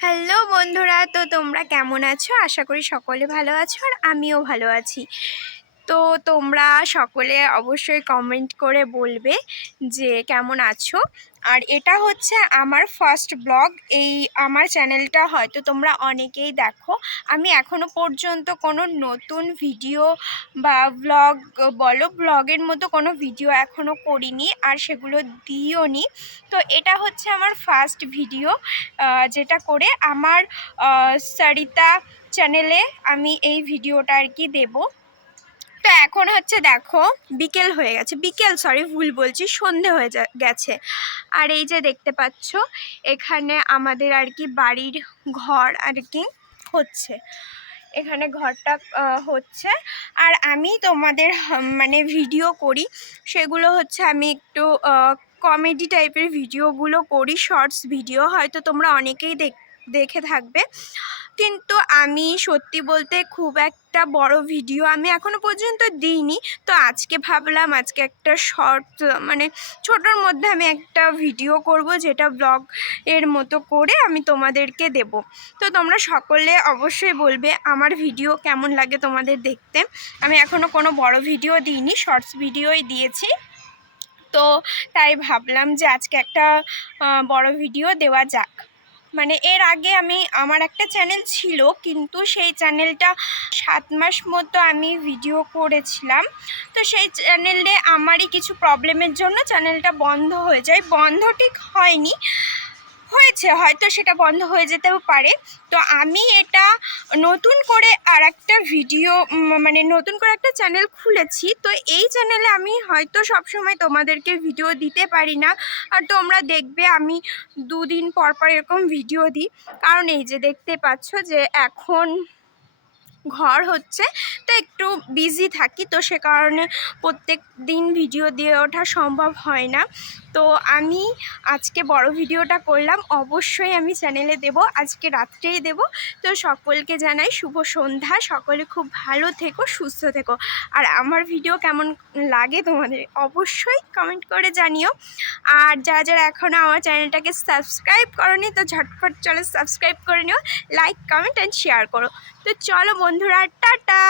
Hello বন্ধুরা, তো তোমরা কেমন আছো? আশা করি সকলে ভালো আছো আর আমিও ভালো আছি। তো তোমরা সকলে অবশ্যই কমেন্ট করে বলবে যে কেমন আছো। আর এটা হচ্ছে আমার ফার্স্ট ব্লগ এই আমার চ্যানেলটা হয়তো তোমরা অনেকেই দেখো। আমি এখনও পর্যন্ত কোনো নতুন ভিডিও বা ব্লগ বলো ব্লগের মতো কোনো ভিডিও এখনও করিনি, আর সেগুলো দিও নি তো এটা হচ্ছে আমার ফার্স্ট ভিডিও যেটা করে আমার সারিতা চ্যানেলে আমি এই ভিডিওটা আর কি দেবো। তো এখন হচ্ছে দেখো, বিকেল হয়ে গেছে। বিকেল সরি ভুল বলছি, সন্ধে হয়ে গেছে। আর এই যে দেখতে পাচ্ছ, এখানে আমাদের আর কি বাড়ির ঘর আর কি হচ্ছে। এখানে ঘরটা হচ্ছে। আর আমি তোমাদের মানে ভিডিও করি। সেগুলো হচ্ছে আমি একটু কমেডি টাইপের ভিডিওগুলো করি শর্টস ভিডিও হয়তো তোমরা অনেকেই দেখ দেখে থাকবে। কিন্তু আমি সত্যি বলতে খুব একটা বড় ভিডিও আমি এখনও পর্যন্ত দিইনি। তো আজকে ভাবলাম আজকে একটা শর্ট মানে ছোটোর মধ্যে আমি একটা ভিডিও করব, যেটা ব্লগ এর মতো করে আমি তোমাদেরকে দেব। তো তোমরা সকলে অবশ্যই বলবে, আমার ভিডিও কেমন লাগে তোমাদের দেখতে? আমি এখনও কোনো বড় ভিডিও দিইনি শর্টস ভিডিওই দিয়েছি। তো তাই ভাবলাম যে আজকে একটা বড় ভিডিও দেওয়া যাক। মানে এর আগে আমি, আমার একটা চ্যানেল ছিল, কিন্তু সেই চ্যানেলটা সাত মাস মতো আমি ভিডিও করেছিলাম। তো সেই চ্যানেলে আমারই কিছু প্রবলেমের জন্য চ্যানেলটা বন্ধ হয়ে যায়। বন্ধ ঠিক হয়নি। হয়েছে, হয়তো সেটা বন্ধ হয়ে যেতেও পারে। তো আমি এটা নতুন করে আর একটা ভিডিও মানে নতুন করে একটা চ্যানেল খুলেছি। তো এই চ্যানেলে আমি হয়তো সবসময় তোমাদেরকে ভিডিও দিতে পারি না। আর তোমরা দেখবে আমি দুদিন পর পর এরকম ভিডিও দিই। কারণ এই যে দেখতে পাচ্ছ যে এখন ঘর হচ্ছে, তো একটু বিজি থাকি। তো সে কারণে প্রত্যেক দিন ভিডিও দিয়ে ওঠা সম্ভব হয় না। তো আমি আজকে বড় ভিডিওটা করলাম। অবশ্যই আমি চ্যানেলে দেব, আজকে রাত্রেই দেব। তো সকলকে জানাই শুভ সন্ধ্যা। সকলে খুব ভালো থেকো, সুস্থ থেকো। আর আমার ভিডিও কেমন লাগে তোমাদের অবশ্যই কমেন্ট করে জানিও। আর যারা যারা এখনও আমার চ্যানেলটাকে সাবস্ক্রাইব করনি, তো ঝটফট চলো সাবস্ক্রাইব করে নিও। লাইক কমেন্ট অ্যান্ড শেয়ার করো। তো চলো বন্ধুরা, টাটা!